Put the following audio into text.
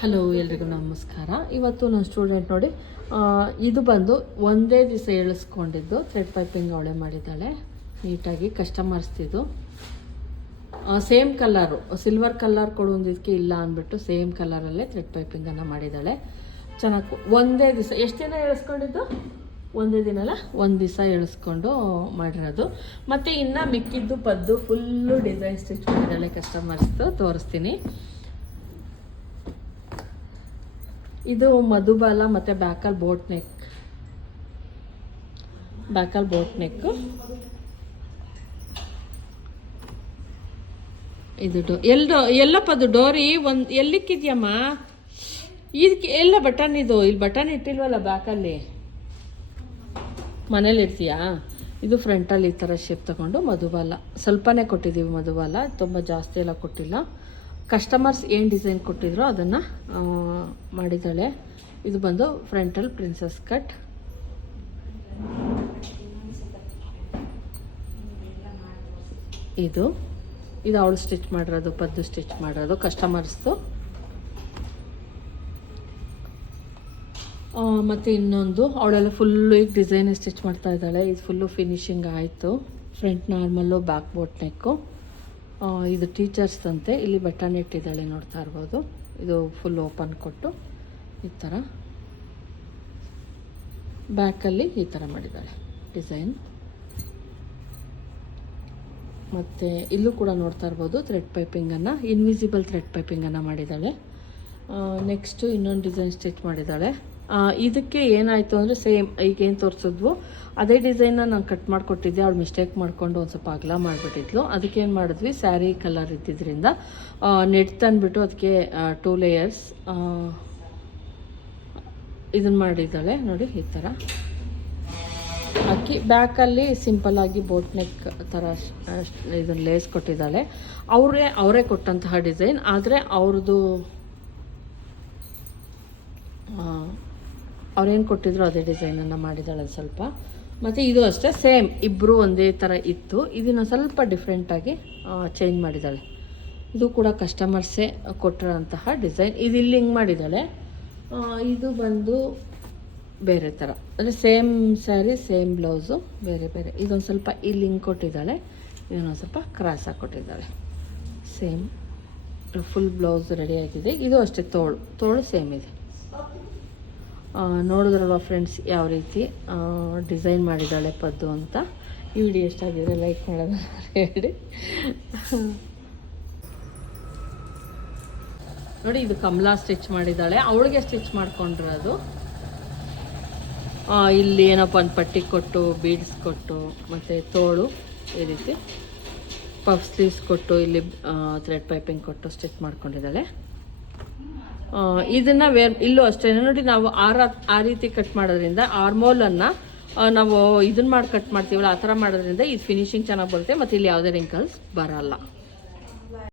Hello, ಎಲ್ರಿಗೂ ನಮಸ್ಕಾರ. ಇವತ್ತು ನನ್ನ ಸ್ಟೂಡೆಂಟ್ ನೋಡಿ, ಇದು ಬಂದು ಒಂದೇ ದಿವಸ ಎಳಿಸ್ಕೊಂಡಿದ್ದು ಥ್ರೆಡ್ ಪೈಪಿಂಗ್ ಅವಳೆ ಮಾಡಿದ್ದಾಳೆ ನೀಟಾಗಿ. ಕಸ್ಟಮರ್ಸ್ದಿದ್ದು ಸೇಮ್ ಕಲರು, ಸಿಲ್ವರ್ ಕಲರ್ ಕೊಡೋದಕ್ಕೆ ಇಲ್ಲ ಅಂದ್ಬಿಟ್ಟು ಸೇಮ್ ಕಲರಲ್ಲೇ ಥ್ರೆಡ್ ಪೈಪಿಂಗನ್ನು ಮಾಡಿದ್ದಾಳೆ. ಚೆನ್ನಾಗಿ ಒಂದೇ ದಿವಸ. ಎಷ್ಟು ದಿನ ಎಳಿಸ್ಕೊಂಡಿದ್ದು? ಒಂದೇ ದಿನ ಅಲ್ಲ, ಒಂದು ದಿವಸ ಎಳಿಸ್ಕೊಂಡು ಮಾಡಿರೋದು. ಮತ್ತು ಇನ್ನು ಮಿಕ್ಕಿದ್ದು ಪದ್ದು ಫುಲ್ಲು ಡಿಸೈನ್ ಸ್ಟಿಚ್ ಮಾಡಿದ್ದಾಳೆ ಕಸ್ಟಮರ್ಸ್ದು. ತೋರಿಸ್ತೀನಿ. ಇದು ಮಧುಬಾಲ ಮತ್ತು ಬ್ಯಾಕಲ್ ಬೋಟ್ ನೆಕ್ಕು. ಇದು ಎಲ್ಲಪ್ಪದು ಡೋರಿ ಒಂದು ಎಲ್ಲಿಕ್ಕಿದ್ಯಮ್ಮ? ಇದಕ್ಕೆ ಎಲ್ಲ ಬಟನ್ ಇದು. ಇಲ್ಲಿ ಬಟನ್ ಇಟ್ಟಿಲ್ವಲ್ಲ ಬ್ಯಾಕಲ್ಲಿ, ಮನೇಲಿ ಇರ್ತೀಯಾ? ಇದು ಫ್ರಂಟಲ್ಲಿ ಈ ಥರ ಶೇಪ್ ತಗೊಂಡು ಮಧುಬಾಲ ಸ್ವಲ್ಪನೇ ಕೊಟ್ಟಿದ್ದೀವಿ. ಮಧುಬಾಲ ತುಂಬ ಜಾಸ್ತಿ ಎಲ್ಲ ಕೊಟ್ಟಿಲ್ಲ. ಕಸ್ಟಮರ್ಸ್ ಏನು ಡಿಸೈನ್ ಕೊಟ್ಟಿದ್ರು ಅದನ್ನು ಮಾಡಿದ್ದಾಳೆ. ಇದು ಬಂದು ಫ್ರಂಟಲ್ ಪ್ರಿನ್ಸಸ್ ಕಟ್. ಇದು ಅವಳು ಸ್ಟಿಚ್ ಮಾಡಿರೋದು, ಪದ್ದು ಸ್ಟಿಚ್ ಮಾಡಿರೋದು ಕಸ್ಟಮರ್ಸ್ದು. ಮತ್ತು ಇನ್ನೊಂದು ಅವಳೆಲ್ಲ ಫುಲ್ಲು ಈಗ ಡಿಸೈನ್ ಸ್ಟಿಚ್ ಮಾಡ್ತಾ ಇದ್ದಾಳೆ. ಇದು ಫುಲ್ಲು ಫಿನಿಶಿಂಗ್ ಆಯಿತು. ಫ್ರಂಟ್ ನಾರ್ಮಲ್ಲು, ಬ್ಯಾಕ್ ಬೋಟ್ ನೆಕ್ಕು. ಇದು ಟೀಚರ್ಸ್ ಅಂತೆ. ಇಲ್ಲಿ ಬಟನ್ ಇಟ್ಟಿದ್ದಾಳೆ, ನೋಡ್ತಾ ಇರ್ಬೋದು. ಇದು ಫುಲ್ ಓಪನ್ ಕೊಟ್ಟು ಈ ಥರ ಬ್ಯಾಕಲ್ಲಿ ಈ ಥರ ಮಾಡಿದ್ದಾಳೆ ಡಿಸೈನ್. ಮತ್ತು ಇಲ್ಲೂ ಕೂಡ ನೋಡ್ತಾ ಇರ್ಬೋದು ಥ್ರೆಡ್ ಪೈಪಿಂಗನ್ನು, ಇನ್ವಿಸಿಬಲ್ ಥ್ರೆಡ್ ಪೈಪಿಂಗನ್ನು ಮಾಡಿದ್ದಾಳೆ. ನೆಕ್ಸ್ಟು ಇನ್ನೊಂದು ಡಿಸೈನ್ ಸ್ಟಿಚ್ ಮಾಡಿದ್ದಾಳೆ. ಇದಕ್ಕೆ ಏನಾಯಿತು ಅಂದರೆ ಸೇಮ್ ಈಗೇನು ತೋರಿಸಿದ್ವು ಅದೇ ಡಿಸೈನ್ನ ನಾನು ಕಟ್ ಮಾಡಿಕೊಟ್ಟಿದ್ದೆ. ಅವಳು ಮಿಸ್ಟೇಕ್ ಮಾಡಿಕೊಂಡು ಒಂದು ಸ್ವಲ್ಪ ಅಗಲ ಮಾಡಿಬಿಟ್ಟಿದ್ಲು. ಅದಕ್ಕೇನು ಮಾಡಿದ್ವಿ, ಸ್ಯಾರಿ ಕಲರ್ ಇದ್ದಿದ್ದರಿಂದ ನೆಟ್ ತಂದುಬಿಟ್ಟು ಅದಕ್ಕೆ 2 ಲೇಯರ್ಸ್ ಇದನ್ನು ಮಾಡಿದ್ದಾಳೆ. ನೋಡಿ ಈ ಥರ ಹಾಕಿ ಬ್ಯಾಕಲ್ಲಿ ಸಿಂಪಲ್ಲಾಗಿ ಬೋಟ್ ನೆಕ್ ಥರ ಇದನ್ನು ಲೇಸ್ ಕೊಟ್ಟಿದ್ದಾಳೆ. ಅವರೇ ಕೊಟ್ಟಂತಹ ಡಿಸೈನ್. ಆದರೆ ಅವ್ರೇನು ಕೊಟ್ಟಿದ್ರು ಅದೇ ಡಿಸೈನನ್ನು ಮಾಡಿದ್ದಾಳೆ ಸ್ವಲ್ಪ. ಮತ್ತು ಇದು ಅಷ್ಟೇ ಸೇಮ್, ಇಬ್ಬರು ಒಂದೇ ಥರ ಇತ್ತು. ಇದನ್ನು ಸ್ವಲ್ಪ ಡಿಫ್ರೆಂಟಾಗಿ ಚೇಂಜ್ ಮಾಡಿದ್ದಾಳೆ. ಇದು ಕೂಡ ಕಸ್ಟಮರ್ಸೇ ಕೊಟ್ಟಿರೋಂತಹ ಡಿಸೈನ್. ಇದು ಇಲ್ಲಿ ಹಿಂಗೆ ಮಾಡಿದ್ದಾಳೆ. ಇದು ಬಂದು ಬೇರೆ ಥರ, ಅಂದರೆ ಸೇಮ್ ಸ್ಯಾರಿ ಸೇಮ್ ಬ್ಲೌಸು ಬೇರೆ ಬೇರೆ. ಇದೊಂದು ಸ್ವಲ್ಪ ಇಲ್ಲಿ ಹಿಂಗೆ ಕೊಟ್ಟಿದ್ದಾಳೆ, ಇದನ್ನೊಂದು ಸ್ವಲ್ಪ ಕ್ರಾಸಾಗಿ ಕೊಟ್ಟಿದ್ದಾಳೆ. ಸೇಮ್ ಫುಲ್ ಬ್ಲೌಸ್ ರೆಡಿಯಾಗಿದೆ. ಇದು ಅಷ್ಟೇ, ತೋಳು ಸೇಮ್ ಇದೆ. ನೋಡಿದ್ರಲ್ವ ಫ್ರೆಂಡ್ಸ್ ಯಾವ ರೀತಿ ಡಿಸೈನ್ ಮಾಡಿದ್ದಾಳೆ ಪದ್ದು ಅಂತ. ಈ ವಿಡಿಯೋ ಎಷ್ಟಾಗಿದೆ ಲೈಕ್ ಮಾಡೋದು ಹೇಳಿ. ನೋಡಿ, ಇದು ಕಮಲಾ ಸ್ಟಿಚ್ ಮಾಡಿದ್ದಾಳೆ. ಅವಳಿಗೆ ಸ್ಟಿಚ್ ಮಾಡ್ಕೊಂಡಿರೋದು. ಇಲ್ಲಿ ಏನಪ್ಪ ಒಂದು ಪಟ್ಟಿ ಕೊಟ್ಟು, ಬೀಡ್ಸ್ ಕೊಟ್ಟು, ಮತ್ತು ತೋಳು ಈ ರೀತಿ ಪಫ್ ಸ್ಲೀವ್ಸ್ ಕೊಟ್ಟು, ಇಲ್ಲಿ ಥ್ರೆಡ್ ಪೈಪಿಂಗ್ ಕೊಟ್ಟು ಸ್ಟಿಚ್ ಮಾಡ್ಕೊಂಡಿದ್ದಾಳೆ. ಇದನ್ನು ಇಲ್ಲೂ ಅಷ್ಟೇ ನೋಡಿ, ನಾವು ಆ ರೀತಿ ಕಟ್ ಮಾಡೋದ್ರಿಂದ ಆರ್ಮೋಲನ್ನು ನಾವು ಇದನ್ನು ಮಾಡಿ ಕಟ್ ಮಾಡ್ತೀವಲ್ಲ, ಆ ಥರ ಮಾಡೋದ್ರಿಂದ ಇದು ಫಿನಿಶಿಂಗ್ ಚೆನ್ನಾಗಿ ಬರುತ್ತೆ. ಮತ್ತು ಇಲ್ಲಿ ಯಾವುದೇ ರಿಂಕಲ್ಸ್ ಬರಲ್ಲ.